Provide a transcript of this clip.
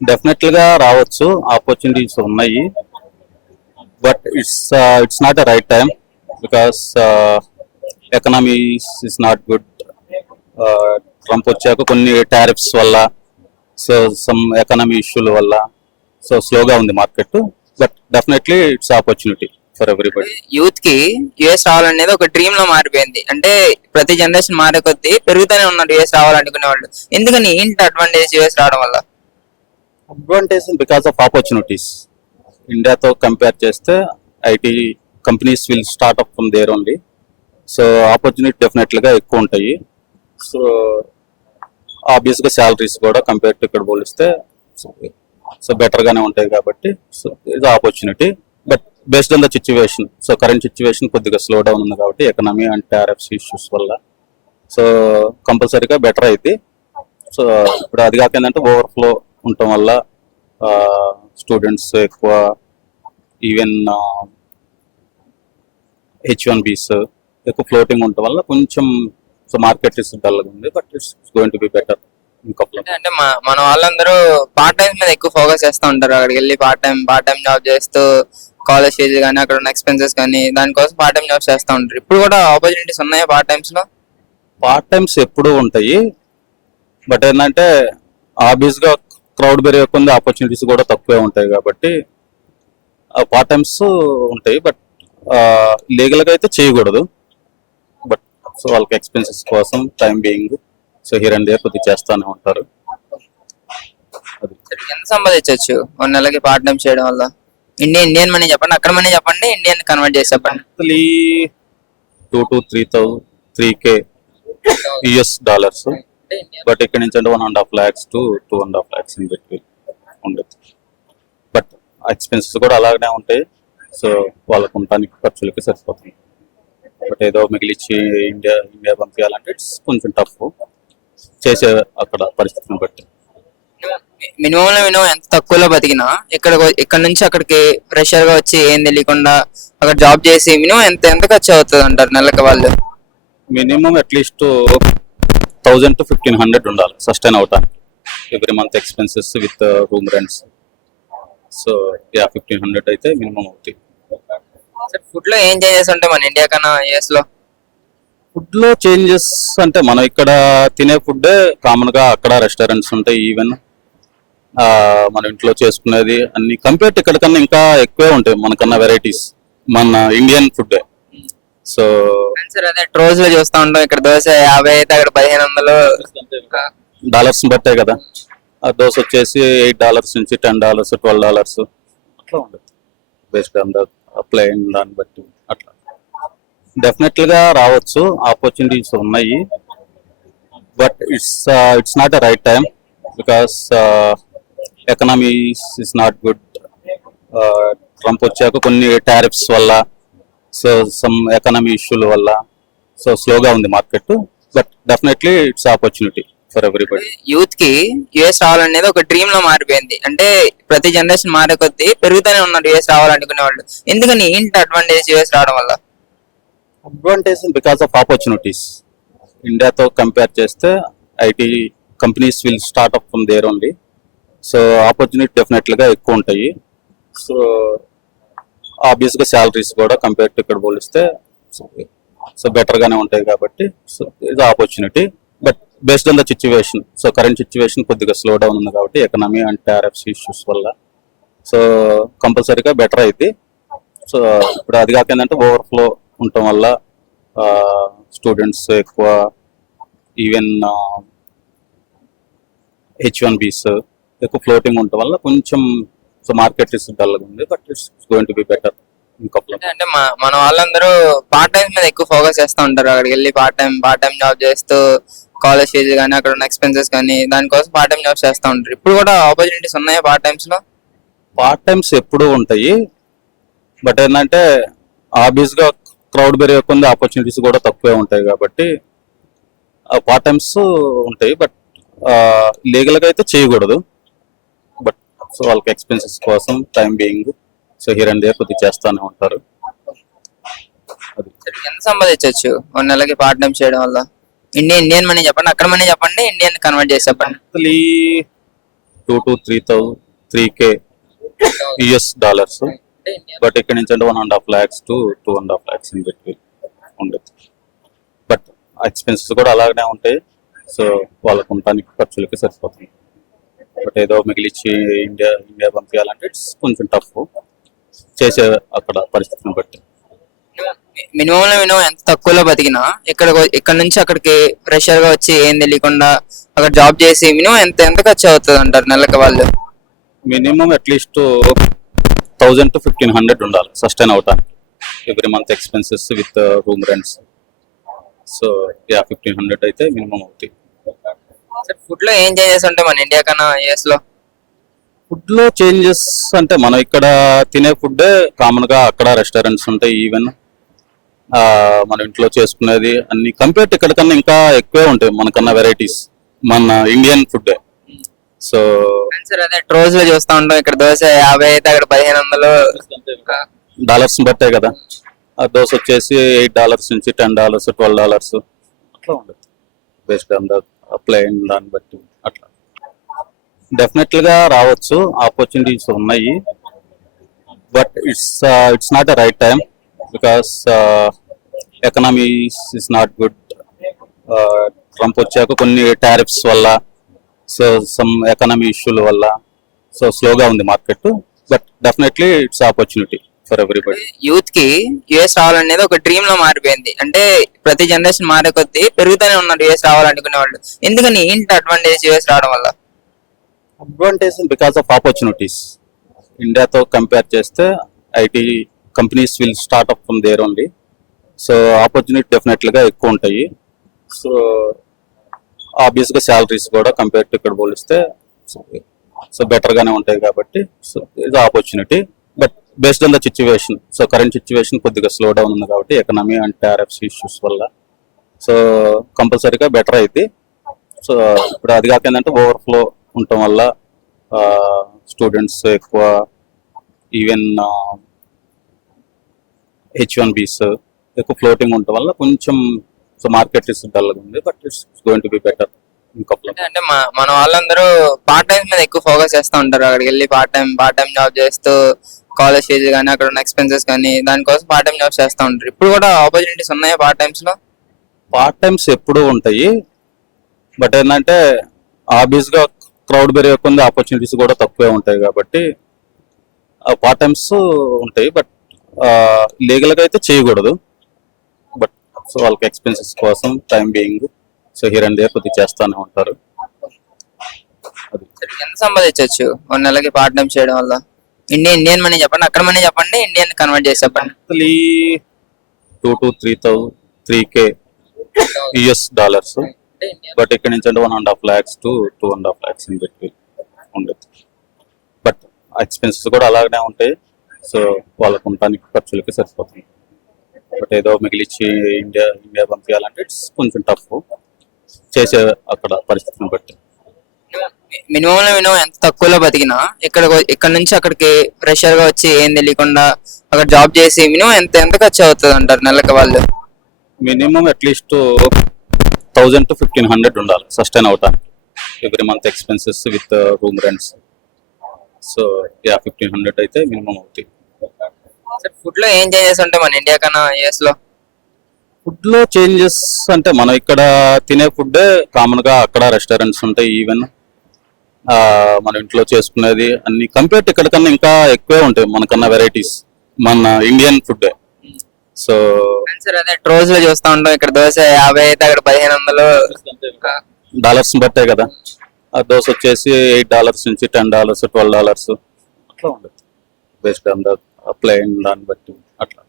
డెఫినెట్లీగా రావచ్చు, ఆపర్చునిటీస్ ఉన్నాయి. But it's not a right time because economy is not good. Trump వచ్చాక కొన్ని tariffs వల్ల, సో సమ్ ఎకనామీ ఇష్యూల వల్ల సో స్లోగా ఉంది market. But definitely it's opportunity for everybody. Youth కి యుఎస్ రావాలనేది ఒక డ్రీమ్ లో మారిపోయింది. అంటే ప్రతి జనరేషన్ మారే కొద్దీ పెరుగుతూనే ఉన్నారు యుఎస్ రావాలనుకునే వాళ్ళు. ఎందుకని ఏంటి అడ్వాంటేజ్ యుఎస్ రావడం వల్ల? Advantage because of opportunities. ఇండియాతో కంపేర్ చేస్తే IT companies will start up from there only. So opportunity డెఫినెట్లీగా ఎక్కువ ఉంటాయి. సో ఆబ్వియస్గా శాలరీస్ కూడా కంపేర్ టు ఇక్కడ పోలిస్తే సో బెటర్గానే ఉంటాయి కాబట్టి సో ఇది opportunity. But based on the situation, so current situation కొద్దిగా స్లో డౌన్ ఉంది కాబట్టి ఎకనామీ అండ్ టారిఫ్స్ ఇష్యూస్ వల్ల సో కంపల్సరీగా బెటర్ అయింది. సో ఇప్పుడు అది కాక ఏంటంటే ఓవర్ఫ్లో ఉండటం వల్ల స్టూడెంట్స్ ఎక్కువ, ఈవెన్ H1Bs ఎక్కువ ఫ్లోటింగ్ ఉండటం వల్ల కొంచెం సో మార్కెట్ ఇస్ డల్గా ఉంది. But it's going to be better. అంటే మన వాళ్ళందరూ పార్ట్ టైం మీద ఎక్కువ ఫోకస్ చేస్తూ ఉంటారు. అక్కడికి వెళ్ళి పార్ట్ టైం జాబ్ చేస్తూ కాలేజ్ ఫీజు కానీ అక్కడ ఉన్న ఎక్స్పెన్సెస్ కానీ దానికోసం పార్ట్ టైం జాబ్స్ చేస్తూ ఉంటారు. ఇప్పుడు కూడా ఆపర్చునిటీస్ ఉన్నాయా పార్ట్ టైమ్స్ లో? పార్ట్ టైమ్స్ ఎప్పుడూ ఉంటాయి. బట్ ఏంటంటే ఆబ్వియస్గా క్రౌడ్ పెరిగే కొంది ఆపర్చునిటీస్ కూడా తక్కువే ఉంటాయి కాబట్టి పార్ట్ టైమ్స్ ఉంటాయి. బట్ లీగల్గా అయితే చేయకూడదు. బట్ సో వాళ్ళకి ఎక్స్పెన్సెస్ కోసం time being so here and there కొద్దిగా చేస్తానే ఉంటారు. ఎంత సంపాదించవచ్చు 1 నెలకి పార్ట్ టైం చేయడం వల్ల? ఇండియన్ మనీ చెప్పండి, అక్కడ మనీ చెప్పండి, ఇండియన్ కన్వర్ట్ చేసి చెప్పండి. 2 to 3K US dollars. But ఇక్కడ నుంచి అంటే 1.5 lakhs to 2.5 lakhs in between ఉండదు. బట్ ఎక్స్పెన్సెస్ కూడా అలాగనే ఉంటాయి. సో వాళ్ళకు ఉండటానికి ఖర్చులకి సరిపోతుంది. బట్ ఏదో మిగిలిచ్చి ఇండియా పంపించాలంటే ఇట్స్ కొంచెం టఫ్ చేసే అక్కడ పరిస్థితిని బట్టి. మినిమం ఎంత తక్కువలో బతికినా ఇక్కడ నుంచి అక్కడికి ప్రెషర్ గా వచ్చి ఏం తెలియకుండా అక్కడ జాబ్ చేసి మినిమం ఎంత ఖర్చు అవుతుంది అంటారు నెలకి వాళ్ళు? మినిమం అట్లీస్ట్ 1000 to 1500 ఉండాలి సస్టైన్ అవటానికి every month expenses with room rents. So 1500 అయితే మినిమం అవుతాయి. ఫుడ్ లో ఏం చేంజెస్ ఉంటాయి మన ఇండియా కన్నా యుఎస్ లో? ఫుడ్ లో చేంజెస్ అంటే మనం ఇక్కడ తినే ఫుడ్ కామన్ గా అక్కడ రెస్టారెంట్స్ ఉంటాయి. ఈవెన్ మన ఇంట్లో చేసుకునేది అన్ని కంపేర్ టు ఇక్కడ కన్నా ఇంకా ఎక్కువే ఉంటాయి మనకన్నా వెరైటీస్ మన ఇండియన్ ఫుడ్. సో అదే రోజులో చూస్తా ఉంటాం, ఇక్కడ దోశ 50 అయితే అక్కడ 1500 డాలర్స్ బట్టే కదా. ఆ దోశ వచ్చేసి $8 నుంచి $10, $12 అట్లా ఉంటుంది బేస్డ్ ఆన్ ద ప్లేన్ దాన్ని బట్టి. అట్లా డెఫినెట్లీగా రావచ్చు, ఆపర్చునిటీస్ ఉన్నాయి. But it's not a right time because economy is not good. Trump వచ్చాక కొన్ని టారిఫ్స్ వల్ల, సో సమ్ ఎకనామీ ఇష్యూల వల్ల సో స్లోగా ఉంది market. But definitely it's opportunity for everybody. Youth కి యుఎస్ రావాలనేది ఒక డ్రీమ్ లో మారిపోయింది. అంటే ప్రతి జనరేషన్ మారే కొద్దీ పెరుగుతూనే ఉన్నారు యుఎస్ రావాలనుకునే వాళ్ళు. ఎందుకని ఏంటి అడ్వాంటేజ్ యుఎస్ రావడం వల్ల? Advantage because of opportunities. ఇండియాతో కంపేర్ చేస్తే IT companies will start up from there only. So opportunity డెఫినెట్లీగా ఎక్కువ ఉంటాయి. సో ఆబ్వియస్గా శాలరీస్ కూడా కంపేర్ టు ఇక్కడ పోలిస్తే సో బెటర్గానే ఉంటాయి కాబట్టి సో ఇది opportunity. But based on the situation, so current situation కొద్దిగా స్లో డౌన్ ఉంది కాబట్టి ఎకనామీ అండ్ టారిఫ్స్ ఇష్యూస్ వల్ల సో కంపల్సరీగా బెటర్ అయింది. సో ఇప్పుడు అది కాక ఏంటంటే ఓవర్ఫ్లో ఉండటం వల్ల స్టూడెంట్స్ ఎక్కువ, ఈవెన్ H1Bs ఎక్కువ ఫ్లోటింగ్ ఉండటం వల్ల కొంచెం సో మార్కెట్ ఇస్ డల్గా ఉంది. But it's going to be better. అంటే మన వాళ్ళందరూ పార్ట్ టైం మీద ఎక్కువ ఫోకస్ చేస్తూ ఉంటారు. అక్కడికి వెళ్ళి పార్ట్ టైం జాబ్ చేస్తూ కాలేజ్ ఫీజు కానీ అక్కడ ఉన్న ఎక్స్పెన్సెస్ కానీ దానికోసం పార్ట్ టైం జాబ్స్ చేస్తూ ఉంటారు. ఇప్పుడు కూడా ఆపర్చునిటీస్ ఉన్నాయా పార్ట్ టైమ్స్ లో? పార్ట్ టైమ్స్ ఎప్పుడూ ఉంటాయి. బట్ ఏంటంటే ఆబ్వియస్గా క్రౌడ్ పెరిగే కొంది ఆపర్చునిటీస్ కూడా తక్కువే ఉంటాయి కాబట్టి పార్ట్ టైమ్స్ ఉంటాయి. బట్ లీగల్గా అయితే చేయకూడదు. బట్ సో వాళ్ళకి ఎక్స్పెన్సెస్ కోసం time being so here and there కొద్దిగా చేస్తానే ఉంటారు. ఎంత సంపాదించవచ్చు 1 నెలకి పార్ట్ టైం చేయడం వల్ల? ఇండియన్ మనీ చెప్పండి, అక్కడ మనీ చెప్పండి, ఇండియన్ కన్వర్ట్ చేసి చెప్పండి. 3K US dollars. బట్ ఇక్కడ నుంచి అంటే 1.5 lakhs to 2.5 lakhs in between ఉండదు. బట్ ఎక్స్పెన్సెస్ కూడా అలాగనే ఉంటాయి. సో వాళ్ళకు ఉండటానికి ఖర్చులకి సరిపోతుంది. బట్ ఏదో మిగిలిచ్చి ఇండియా పంపించాలంటే ఇట్స్ కొంచెం టఫ్ చేసే అక్కడ పరిస్థితిని బట్టి. మినిమం ఎంత తక్కువలో బతికినా ఇక్కడ నుంచి అక్కడికి ప్రెషర్ గా వచ్చి ఏం తెలియకుండా అక్కడ జాబ్ చేసి మినిమం ఎంత ఖర్చు అవుతుంది అంటారు నెలకి వాళ్ళు? మినిమం అట్లీస్ట్ 1000 to 1500 ఉండాలి సస్టైన్ అవటానికి every month expenses with room rents. So 1500 అయితే మినిమం అవుతాయి. ఫుడ్ లో ఏం చేంజెస్ ఉంటాయి మన ఇండియా కన్నా యుఎస్ లో? ఫుడ్ లో చేంజెస్ అంటే మనం ఇక్కడ తినే ఫుడ్ కామన్ గా అక్కడ రెస్టారెంట్స్ ఉంటాయి. ఈవెన్ మన ఇంట్లో చేసుకునేది అన్ని కంపేర్ ఇక్కడ కన్నా ఇంకా ఎక్కువే ఉంటాయి మనకన్నా వెరైటీస్ మన ఇండియన్ ఫుడ్. సో సార్ అదే రోజులో చూస్తా ఉంటాం, ఇక్కడ దోశ 50 అయితే అక్కడ 1500 డాలర్స్ బట్టే కదా. ఆ దోశ వచ్చేసి $8 నుంచి $10, $12 అట్లా ఉండదు బేస్డ్ ఆన్ ద ప్లేన్ దాన్ని బట్టి అట్లా. డెఫినెట్లీ గా రావచ్చు, ఆపర్చునిటీస్ ఉన్నాయి. But it's not a right time because economy is not good. Trump వచ్చాక కొన్ని టారిఫ్స్ వల్ల, సో సమ్ ఎకనామీ ఇష్యూల వల్ల సో స్లోగా ఉంది market. But definitely it's opportunity for everybody. Youth కి యుఎస్ రావాలనేది ఒక డ్రీమ్ లో మారిపోయింది. అంటే ప్రతి జనరేషన్ మారే కొద్దీ పెరుగుతూనే ఉన్నారు యుఎస్ రావాలనుకునే వాళ్ళు. ఎందుకని ఏంటి అడ్వాంటేజ్ యుఎస్ రావడం వల్ల? Advantage because of opportunities. ఇండియాతో కంపేర్ చేస్తే IT companies will start up from there only. So opportunity డెఫినెట్లీగా ఎక్కువ ఉంటాయి. సో ఆబ్వియస్గా శాలరీస్ కూడా కంపేర్ టు ఇక్కడ పోలిస్తే సో బెటర్గానే ఉంటాయి కాబట్టి సో ఇది opportunity. But based on the situation, so current situation కొద్దిగా స్లో డౌన్ ఉంది కాబట్టి ఎకనామీ అండ్ టారిఫ్స్ ఇష్యూస్ వల్ల సో కంపల్సరీగా బెటర్ అయింది. సో ఇప్పుడు అది కాక ఏంటంటే ఓవర్ఫ్లో ఉండటం వల్ల స్టూడెంట్స్ ఎక్కువ, ఈవెన్ H1Bs ఎక్కువ ఫ్లోటింగ్ ఉండటం వల్ల కొంచెం సో మార్కెట్ ఇస్ డల్గా ఉంది. But it's going to be better. అంటే మన వాళ్ళందరూ పార్ట్ టైం మీద ఎక్కువ ఫోకస్ చేస్తూ ఉంటారు. అక్కడికి వెళ్ళి పార్ట్ టైం జాబ్ చేస్తూ కాలేజ్ ఫీజు కానీ అక్కడ ఉన్న ఎక్స్పెన్సెస్ కానీ దానికోసం పార్ట్ టైం జాబ్స్ చేస్తూ ఉంటారు. ఇప్పుడు కూడా ఆపర్చునిటీస్ ఉన్నాయా పార్ట్ టైమ్స్ లో? పార్ట్ టైమ్స్ ఎప్పుడూ ఉంటాయి. బట్ ఏంటంటే ఆబ్వియస్గా క్రౌడ్ పెరిగే కొంది ఆపర్చునిటీస్ కూడా తక్కువే ఉంటాయి కాబట్టి పార్ట్ టైమ్స్ ఉంటాయి. బట్ లీగల్గా అయితే చేయకూడదు. బట్ సో వాళ్ళకి ఎక్స్పెన్సెస్ కోసం time being so here and there కొద్దిగా చేస్తూనే ఉంటారు. ఎంత సంపాదించవచ్చు 1 నెలకి పార్ట్ టైం చేయడం వల్ల? ఇండియన్ మనీ చెప్పండి, అక్కడ మనీ చెప్పండి, ఇండియన్ కన్వర్ట్ చేసి చెప్పండి. 2 to 3K US dollars. But ఇక్కడ నుంచి అంటే 1.5 lakhs to 2.5 lakhs in between ఉండదు. బట్ ఎక్స్పెన్సెస్ కూడా అలాగనే ఉంటాయి. సో వాళ్ళకు ఉండటానికి ఖర్చులకి సరిపోతుంది. బట్ ఏదో మిగిలిచ్చి ఇండియా పంపించాలంటే ఇట్స్ కొంచెం టఫ్ చేసే అక్కడ పరిస్థితిని బట్టి. మినిమం ఎంత తక్కువలో బతికినా ఇక్కడ నుంచి అక్కడికి ప్రెషర్ గా వచ్చి ఏం తెలియకుండా అక్కడ జాబ్ చేసి మినిమం ఎంత ఖర్చు అవుతుంది అంటారు నెలకి వాళ్ళు? మినిమం అట్లీస్ట్ 1000 to 1500 ఉండాలి సస్టైన్ అవటానికి every month expenses with room rents. So 1500 అయితే మినిమం అవుతాయి. ఫుడ్ లో ఏం చేంజెస్ ఉంటాయి మన ఇండియా కన్నా యుఎస్ లో? ఫుడ్ లో చేంజెస్ అంటే మనం ఇక్కడ తినే ఫుడ్ కామన్ గా అక్కడ రెస్టారెంట్స్ ఉంటాయి. ఈవెన్ మన ఇంట్లో చేసుకునేది అన్ని కంపేర్ టు ఇక్కడ కన్నా ఇంకా ఎక్కువే ఉంటాయి మనకన్నా వెరైటీస్ మన ఇండియన్ ఫుడ్. సో సార్ అదే రోజులో చూస్తా ఉంటాం, ఇక్కడ దోశ 50 అయితే అక్కడ 1500 డాలర్స్ బట్టే కదా. ఆ దోశ వచ్చేసి $8 నుంచి $10, $12 అట్లా ఉండదు బేస్డ్ ఆన్ ద ప్లేన్ దాన్ని బట్టి అట్లా.